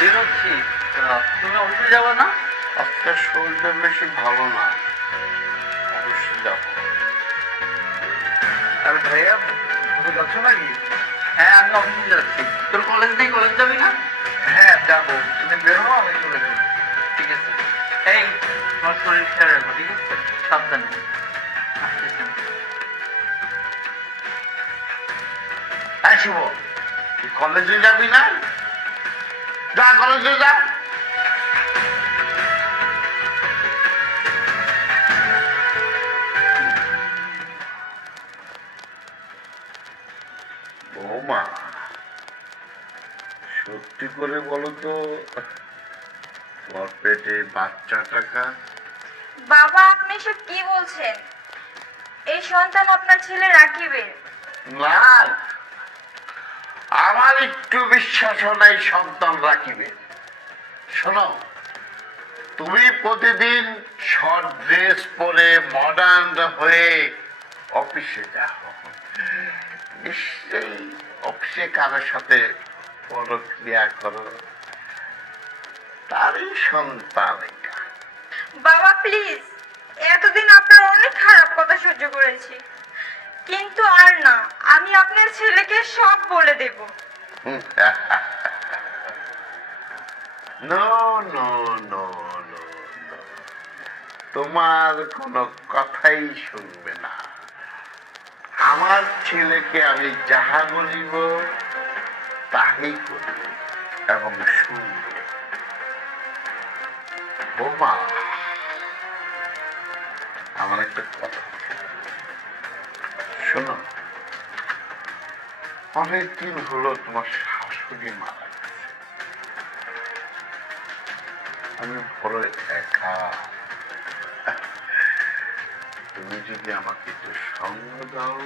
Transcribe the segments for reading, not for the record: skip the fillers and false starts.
বেরোচ্ছি। তুমি অফিসে যাবো না? আজকে শরীরটা বেশি ভালো না, অবশ্যই যাব। আরে ভাইয়া, তুমি যাচ্ছ নাকি? হ্যাঁ, আমি অফিসে যাচ্ছি। তোর কলেজ নেই, কলেজ যাবি না? হ্যাঁ যাবো, তুমি বেরো, আমি চলে যাবো। ঠিক আছে। এই, তোমার শরীর খেয়াল রাখো, ঠিক আছে? সাবধানে আসতেছি। হ্যাঁ শুভ, তুই কলেজে যাবি না? যা কলেজে যা। বৌমা, সত্যি করে বলো তো, তোমার পেটে বাচ্চা টাকা? বাবা, আপনি সব কি বলছেন? এই সন্তান আপনার ছেলে রাকিবের। না, আমার একটু বিশ্বাস নাই সন্তান রাখিবে। শোনো, তুমি প্রতিদিন শর্ট ড্রেস পরে মডার্ন হয়ে অফিসে যাও, নিশ্চয়ই অফিসে কারোর সাথে পরক্রিয়া করো, তারই সন্তান এটা। বাবা প্লিজ, এতদিন আপনার অনেক খারাপ কথা সহ্য করেছি, কিন্তু আর না, আমি আপনার ছেলেকে সব বলে দেব। নো নো নো নো, তোমার কোনো কথাই শুনবে না। আমার ছেলেকে আমি যাহা বলিব তাই করবে এবং শুনবে। বৌমা, আমার একটা কথা শোনো, অনেকদিন হলো তোমার শাশুড়ি মারা গেছে, আমি বড় একা। তুমি যদি আমাকে একটু সঙ্গ দাও,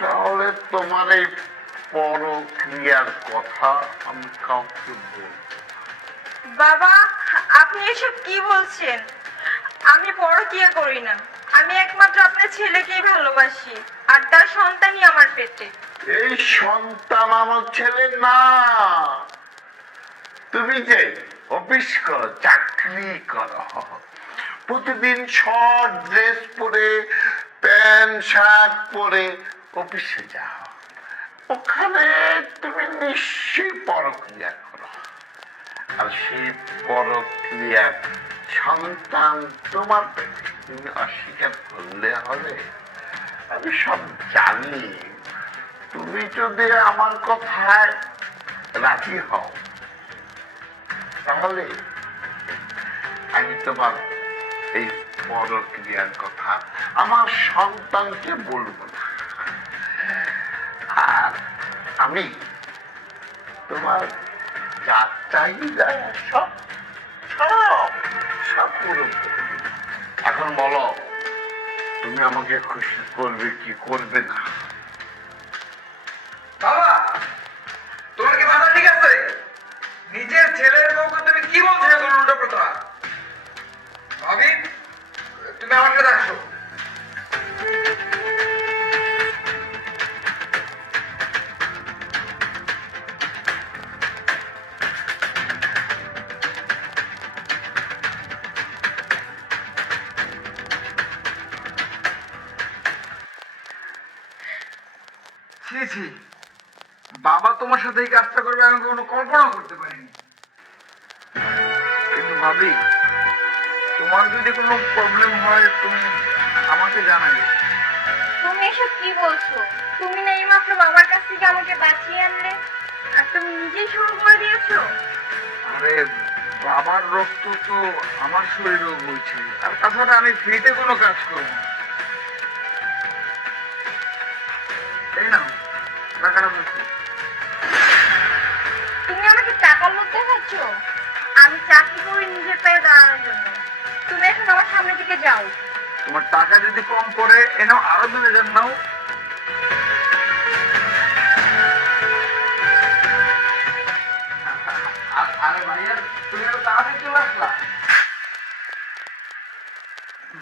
তাহলে তোমার এই পরক্রিয়ার কথা আমি কাউকে বলবো। বাবা, আপনি এসব কি বলছেন? আমি পরকীয়া করি না, আমি একমাত্র আপনার ছেলেকেই ভালোবাসি, আর তার সন্তানই আমার পেটে। এই সন্তান আমার ছেলে না। তুমি যে অফিস করো, চাকরি করো, প্রতিদিন শর্ট ড্রেস পরে, প্যান্ট শার্ট পরে অফিসে যাও, ওখানে তুমি নিশ্চয়ই পরক্রিয়া করো, আর সেই পরক্রিয়ার সন্তান তোমার পেটে। তুমি অস্বীকার করলে হবে? আমি সব জানি। তুমি যদি আমার কথায় রাজি হও, তাহলে আমি তোমার এই পরক্রিয়ার কথা আমার সন্তানকে বলবো না, আর আমি তোমার যা চাহিদা সব সব সব পূরণ করে দেব। এখন বলো, তুমি আমাকে খুশি করবে কি করবে না? বাবা, তোমার কি মাথা ঠিক আছে? নিজের ছেলের বউকে তুমি কি বলছো এখন উল্টো কথা? ভাবি, তুমি আমার কাছে আসো। ছি ছি, বাবা তোমার সাথে এই কাজটা করবে আমি কোনো কল্পনা করতে পারিনি। কিন্তু ভাবি, তোমার যদি কোনো প্রবলেম হয় তুমি আমাকে জানাবে। তুমি এসব কি বলছো? তুমি না এইমাত্র বাবার কাছ থেকে আমাকে বাঁচিয়ে আনলে, আর তুমি নিজেই শুরু করে দিয়েছো। আরে, বাবার রক্ত তো আমার শরীরেও বইছে, আর তাছাড়া আমি ফ্রিতে কোনো কাজ করব না। এই নাও টাকাটা বলছি। তুমি আমাকে টাকার লোভ দেখাচ্ছ? আমি চাকরি করি নিজের পায়ে দাঁড়ানোর জন্য। তুমি এখন আমার সামনে থেকে যাও। তোমার টাকা যদি কম পড়ে এনাও আরো 2000 নাও। আরে ভাইয়া, তুমি এত তাড়াতাড়ি চলে আসলা।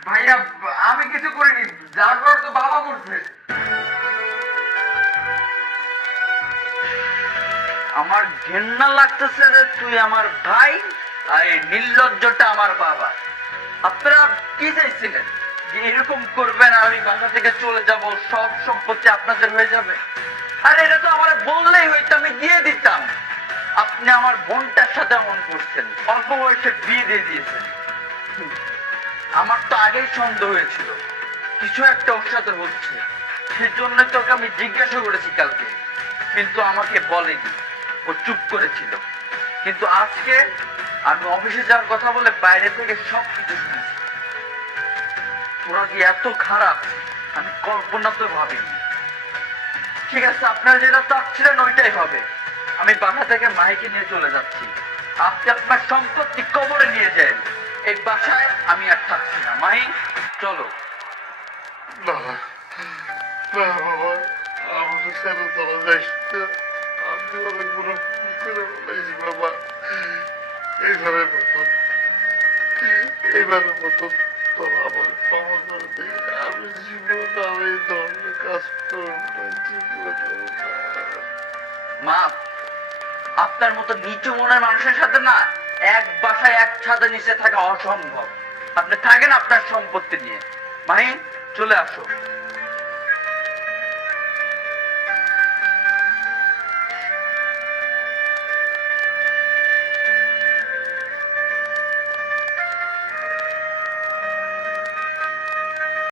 ভাইয়া, আমি কিছু করিনি, যা করার তো বাবা করছে। আমার ঘেন্না লাগতেছে যে তুই আমার ভাই আর এই নির্লজ্জটা আমার বাবা। আপনারা কি চাইছিলেন যে এরকম করবেন আর আমি বাংলা থেকে চলে যাব, সব সম্পত্তি আপনাদের হয়ে যাবে? আর এটা তো আমার বললেই হইতো, আমি দিয়ে দিতাম। আপনি আমার বোনটার সাথে এমন করছেন, অল্প বয়সে বিয়ে দিয়ে দিয়েছেন। আমার তো আগেই সন্দেহ হয়েছিল কিছু একটা ওর সাথে হচ্ছে, সেজন্য তোকে আমি জিজ্ঞাসা করেছি কালকে, কিন্তু আমাকে বলেনি, ও চুপ করেছিল। কিন্তু আজকে আমি অফিসে যাওয়ার কথা বলে বাইরে থেকে সব কিছু শুনেছি। তোরা কি এত খারাপ আমি কল্পনা তো ভাবিনি। ঠিক আছে, আপনারা যেটা চাচ্ছিলেন ওইটাই হবে। আমি বাসা থেকে মাহিকে নিয়ে চলে যাচ্ছি। আপনি আপনার সম্পত্তি কবরে নিয়ে যান। এই বাসায় আমি আর থাকছি না। মাহি চলো। না না বাবা, আমাদের সাথে তোরা যাইস না। আমি অনেক বড় ভুল করে বলেছি বাবা। এইবারের মতো তোরা আমার ক্ষমা করে দে। আমি জীবন আমি এই ধরনের কাজ করব না, জীবন। মা, আপনার মতো নিচু মনের মানুষের সাথে না এক বাসায় এক ছাদের নিচে থাকা অসম্ভব। আপনি থাকেন আপনার সম্পত্তি নিয়ে। মাহি চলে আসো।